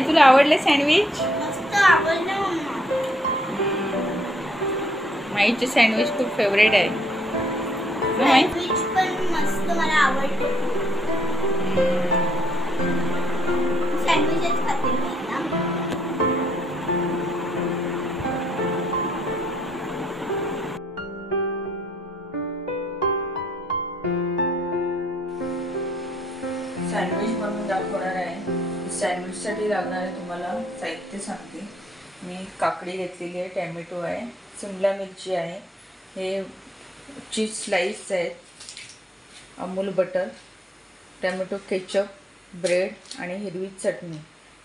माई तुला आवडले सँडविच? मस्त आवडलं मम्मा. माईचे सँडविच खूप फेवरेट आहे. सँडविच पण मस्त मला आवडते. सँडविचच खाते मी ना. सँडविच बनवून दाखवणार आहे. सँडविचसाठी लागणारे तुम्हाला साहित्य सांगते. मी काकडी घेतलेली आहे, टॅमॅटो आहे, शिमला मिरची आहे, हे चीज स्लाइस आहेत, Amul butter, tomato ketchup, bread आणि हिरवी चटणी.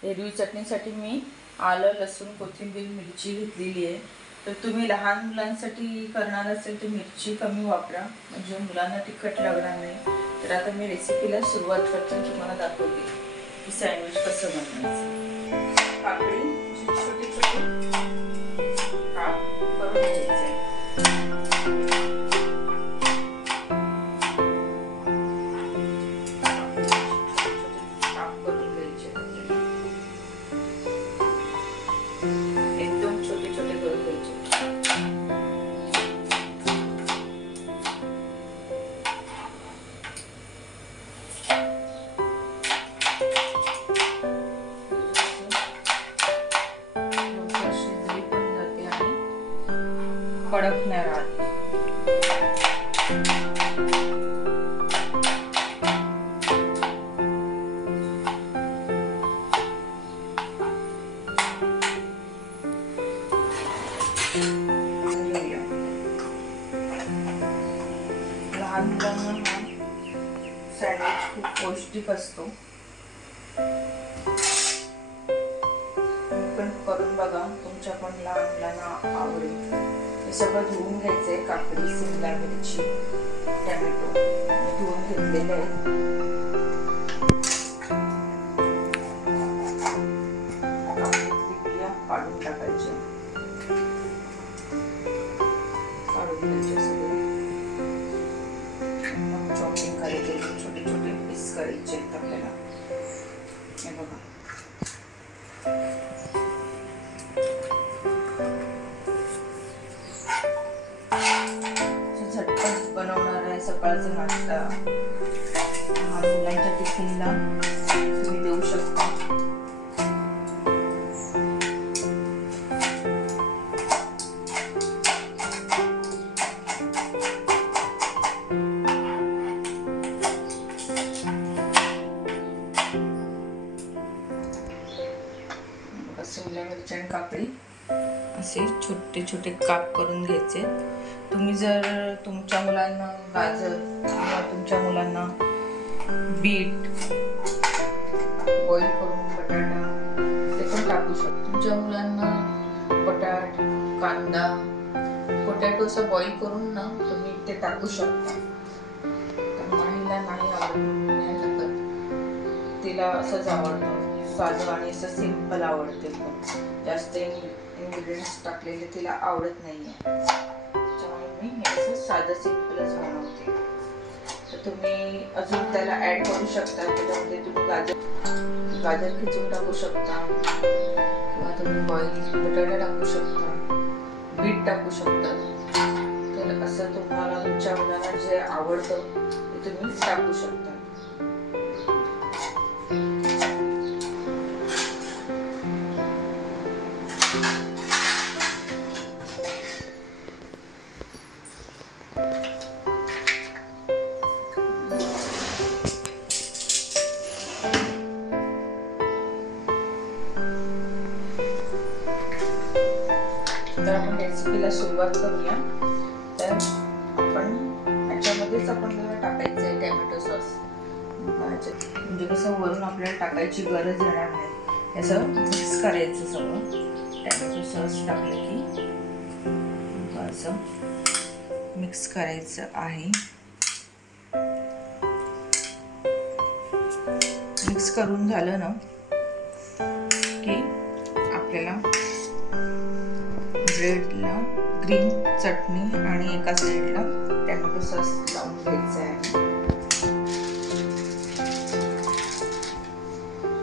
हिरवी चटणीसाठी मी आलं, लसूण, कोथिंबीर, मिरची घेतलेली आहे. तर तुम्ही लहान मुलांसाठी करणार असेल तर मिरची कमी वापरा, म्हणजे मुलांना तिखट लागणार नाही. तर आता मी रेसिपीला सुरुवात करते, तुम्हाला दाखवते की सँडविच कसं बनवायचं. काकडी छोटे छोटे काप करून घ्यायचे. काप करून घ्यायचे, एकदम छोटे छोटे करून घ्यायचे. कडक नाही राहत. लहान मुलांना सँडविच खूप पौष्टिक असतो. पण करून बघा, तुमच्या पण लहान मुलांना आवडेल. हे सगळं धुवून घ्यायचंय. काकडी, शिमला मिरची, टॅमॅटो धुवून घेतलेले आहेत. काकडीतली बिया काढून टाकायचे, काढून घ्यायचे सगळे. चॉपिंग करायचे, छोटे छोटे पीस करायचे आपल्याला. हे बघा, झटपट बनवणार आहे सकाळचा नाश्ता. मुलांच्या टिफिनला तुम्ही देऊ शकता. शिमला मिरची आणि काकडी असे छोटे छोटे काप करून घ्यायचे. तुम्ही जर तुमच्या मुलांना गाजर किंवा तुमच्या मुलांना बीट बॉईल करून बटाटा ते पण टाकू शकता. तुमच्या मुलांना बटाट, कांदा, पोटॅटो असं बॉईल करून ना तुम्ही ते टाकू शकता. तर माहीला नाही आवडत, नाही टाकत, तिला असंच आवडतं, साधं आणि असं सिंपल आवडते. जास्त इन्ग्रेडियंट्स टाकलेले तिला आवडत नाहीये, त्याच्यामुळे मी हे असं साधं सिंपलच बनवते. तर तुम्ही अजून त्याला ऍड करू शकता. त्याच्यामध्ये तुम्ही गाजर खिचून टाकू शकता, किंवा तुम्ही बॉईल बटाटा टाकू शकता, बीट टाकू शकता. तर असं तुम्हाला तुमच्या मुलांना जे आवडतं ते तुम्ही टाकू शकता. तर आपण रेसिपीला सुरुवात करूया. तर आपण ह्याच्यामध्येच आपण जरा टाकायचं आहे टॅमॅटो सॉस. म्हणजे कसं वरून आपल्याला टाकायची गरज येणार नाही. असं मिक्स करायचं सगळं. टॅमॅटो सॉस टाकलं की असं मिक्स करायचं आहे. मिक्स करून झालं ना की आपल्याला ब्रेडला ग्रीन चटणी आणि एका साईडला टॅमॅटो सॉस लावून घ्यायचा आहे.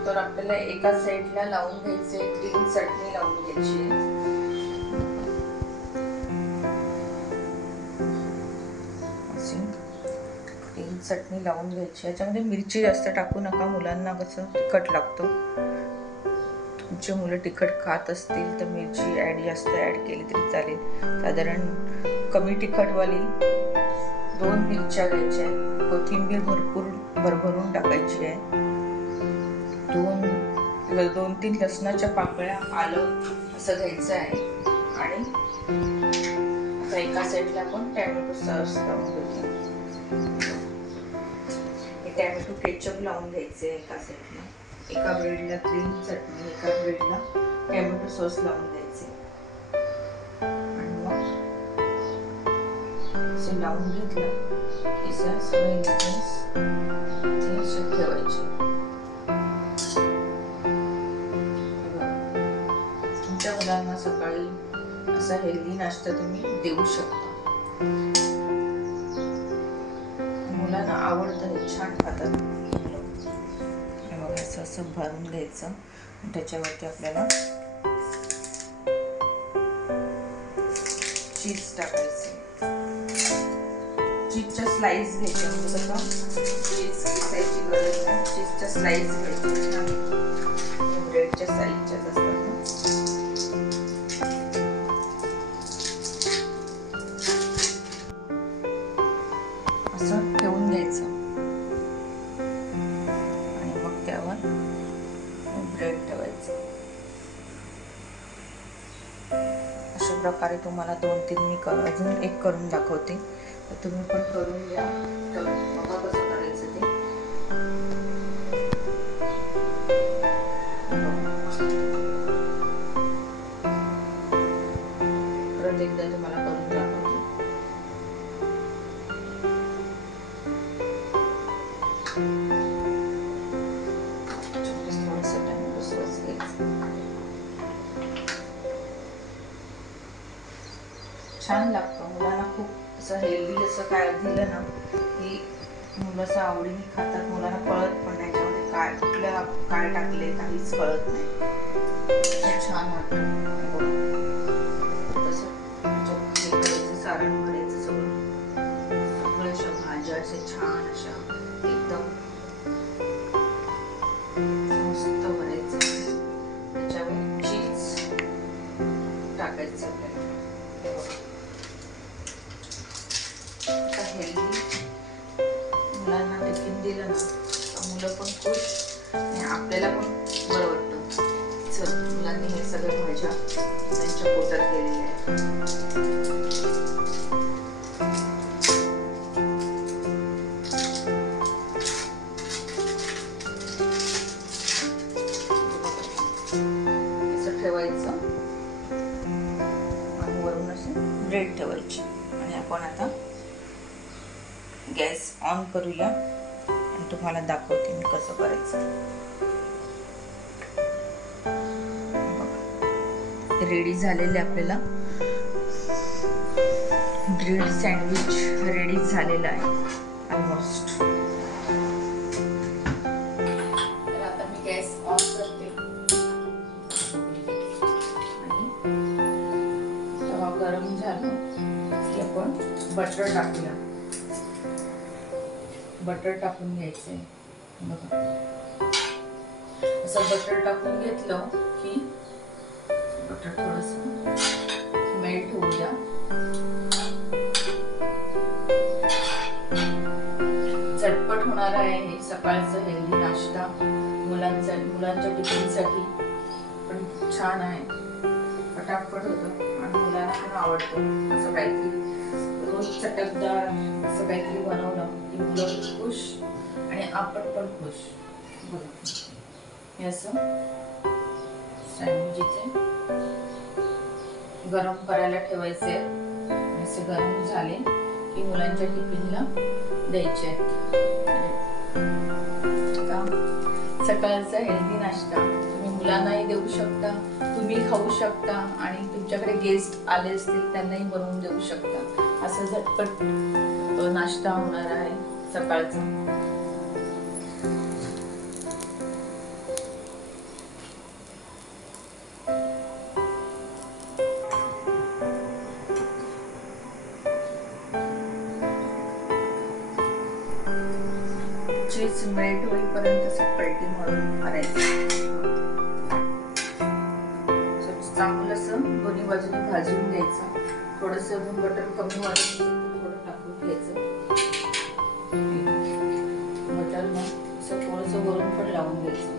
तर आपल्याला एका साईडला लावून घ्यायचे ग्रीन चटणी लावून घ्यायची. ग्रीन चटणी लावून घ्यायची. याच्यामध्ये मिरची जास्त टाकू नका, मुलांना कसं तिखट लागतं. तुमचे मुलं तिखट खात असतील तर मिरची जास्त ऍड केली तरी चालेल. साधारण कमी तिखटवाली 2 मिरच्या घ्यायच्या. कोथिंबीर भरपूर भरभरून टाकायची आहे. 2-3 लसणाच्या पाकळ्या, आलं असं घ्यायचं आहे. आणि आता एका साईडला आपण टॅमॅटो सॉस लावून घेऊया. हे टॅमॅटो केचप लावून घ्यायचे एका साईडला. एका ब्रेडला ग्रीन चटणी, एका ब्रेडला टॅमॅटो सॉस लावून द्यायचे. आणि मग असं लावून घेतलं की सगळे इंग्रेडियंट्स ठेवायचे. तुमच्या मुलांना सकाळी असा हेल्दी नाश्ता तुम्ही देऊ शकता. मुलांना आवडतं, हे छान खातात. असं भरून घ्यायचं. त्याच्यावरती आपल्याला चीज टाकायचं. चीजच्या स्लाइस घ्यायच्या. म्हणजे कसं चीज किसायची गरज नाही, चीजच्या स्लाइस घ्यायच्या. ब्रेडच्या साईजच्याच असतात. असं ठेवून घ्यायचं. आणि मग त्यावर ब्रेड ठेवायचं. अशा प्रकारे तुम्हाला 2-3 मी अजून एक करून दाखवते. तर तुम्ही पण करून घ्या. बघा कसं करायचं ते. परत एकदा तुम्हाला करून दाखवते. छान लागतं. मुलांना खूप असं हेल्दी असं काय दिलं ना की मुलं असं आवडीने खातात. मुलांना कळत पण नाही त्यामध्ये काय टाकले, काहीच कळत नाही. छान वाटतं. तसं सारण भरायचं. सगळं अशा भाज्या अशा छान अशा एकदम मस्त भरायचं. त्याच्यावर चीज टाकायचं आपल्याला. हेल्दी मुलांना टिफिन दिलं ना मुलं पण खुश आणि आपल्याला पण बरं वाटतं. चल, मुलांनी हे सगळ्या भाज्या त्यांच्या पोटात गेलेल्या आहेत. असं ठेवायचं आणि वरून असे ब्रेड ठेवायची. आणि आपण आता गॅस ऑन करूया आणि तुम्हाला दाखवते मी कसं करायचं. रेडी झालेले आपल्याला ब्रेड सँडविच रेडी झालेला आहे ऑलमोस्ट. तर आता मी गॅस ऑन करते आणि तवा गरम झालं की आपण बटर टाकूया. बटर टाकून घ्यायचंय. बघा असं बटर टाकून घेतलं की बटर थोडंसं मेल्ट होऊ द्या. झटपट होणार आहे हे सकाळचं हेल्दी नाश्ता. मुलांच्या टिफिनसाठी पण छान आहे. फटाफट होतं आणि मुलांना पण आवडतं. असं काहीतरी रोज चटकदार असं काहीतरी बनवलं की मुलं खुश आणि आपण पण खुश. हे असं सँडविच इथे गरम करायला ठेवायचे. असे गरम झाले की मुलांच्या टिफिनला द्यायचे आहेत. सकाळचा हेल्दी नाश्ता तुम्ही मुलांनाही देऊ शकता, तुम्ही खाऊ शकता आणि तुमच्याकडे गेस्ट आले असतील त्यांनाही बनवून देऊ शकता. असं झटपट नाश्ता होणार आहे सकाळचा. असेच मेल्ट होईपर्यंत असं पलटी मारून करायचं. चांगलं असं दोन्ही बाजूने भाजून घ्यायचं. थोडंसं अजून बटर कमी वाढून थोडं टाकून घ्यायचं. बटर मग असं थोडंसं वरून पण लावून घ्यायचं.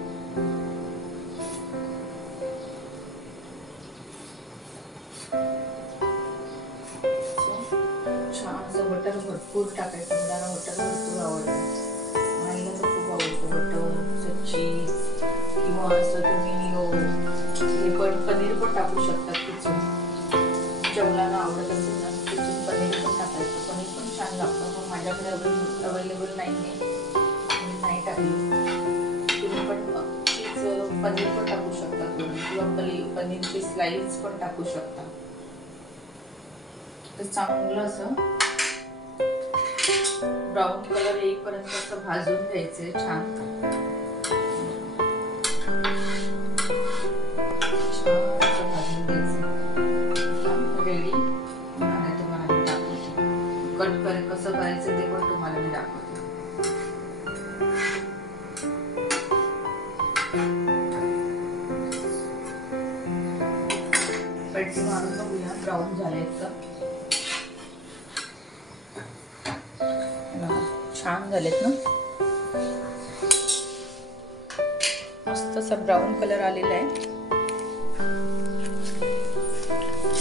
छान असं बटर भरपूर टाकायचं. मुलांना बटर भरपूर आवडतं. आईला तर खूप आवडतं बटर, चीज किंवा असं तुम्ही हे पण पनीर पण टाकू शकतात. किचून जेवणाला आवडत असेल ना किचून पनीर पण टाकायचं. पनीर पण छान लागतं. पण माझ्याकडे अवेलेबल नाही आहे, मी नाही टाकली. तुम्ही पण पनीर पण टाकू शकता किंवा पनीरची स्लाइस पण टाकू शकता. तर चांगलं असं ब्राऊन कलर येईपर्यंत असं भाजून घ्यायचंय छान. कसं करायचं ते पण तुम्हाला मी दाखवते. पलटी मारून बघूया ब्राऊन झालेत का. छान झालेत ना, मस्त असा ब्राऊन कलर आलेला आहे.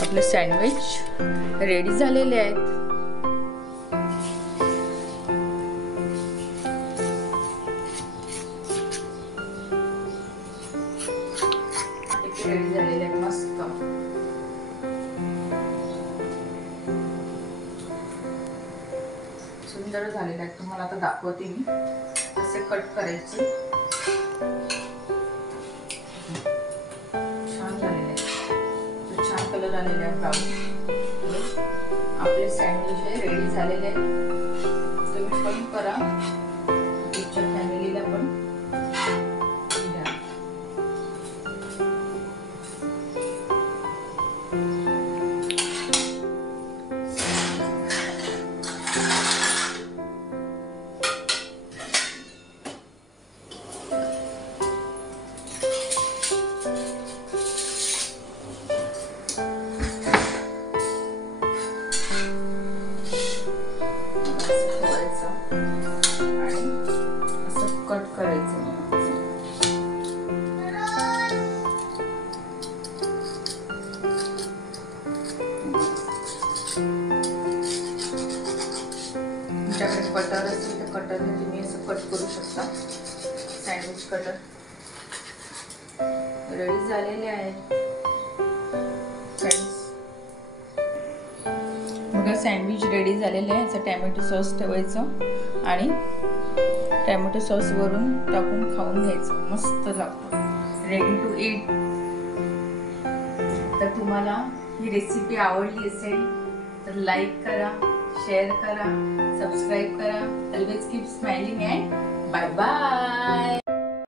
आपले सँडविच रेडी झालेले आहेत. रेडी झालेले आहेत मस्त. सुंदर झालेले आहेत. तुम्हाला आता दाखवते मी कसे कट करायचे. छान झालेले आहेत. छान कलर आलेले आहेत ब्राऊन. आपले सँडविच हे रेडी झालेले आहेत. तुम्ही पण करा, तुमच्या फॅमिलीला पण द्या. कट करायचं. तुमच्याकडे कटर असेल तर कटरने तुम्ही असं कट करू शकता. सँडविच कटर रेडी झालेले आहेत फ्रेंड्स. बघा सँडविच रेडी झालेले आहे. याचं टॅमॅटो सॉस ठेवायचं आणि टॅमॅटो सॉस वरून टाकून खाऊन घ्यायचं. मस्त लागतं. Ready to eat. तर तुम्हाला ही रेसिपी आवडली असेल तर लाईक करा, शेअर करा, सबस्क्राईब करा. Always keep smiling and bye bye.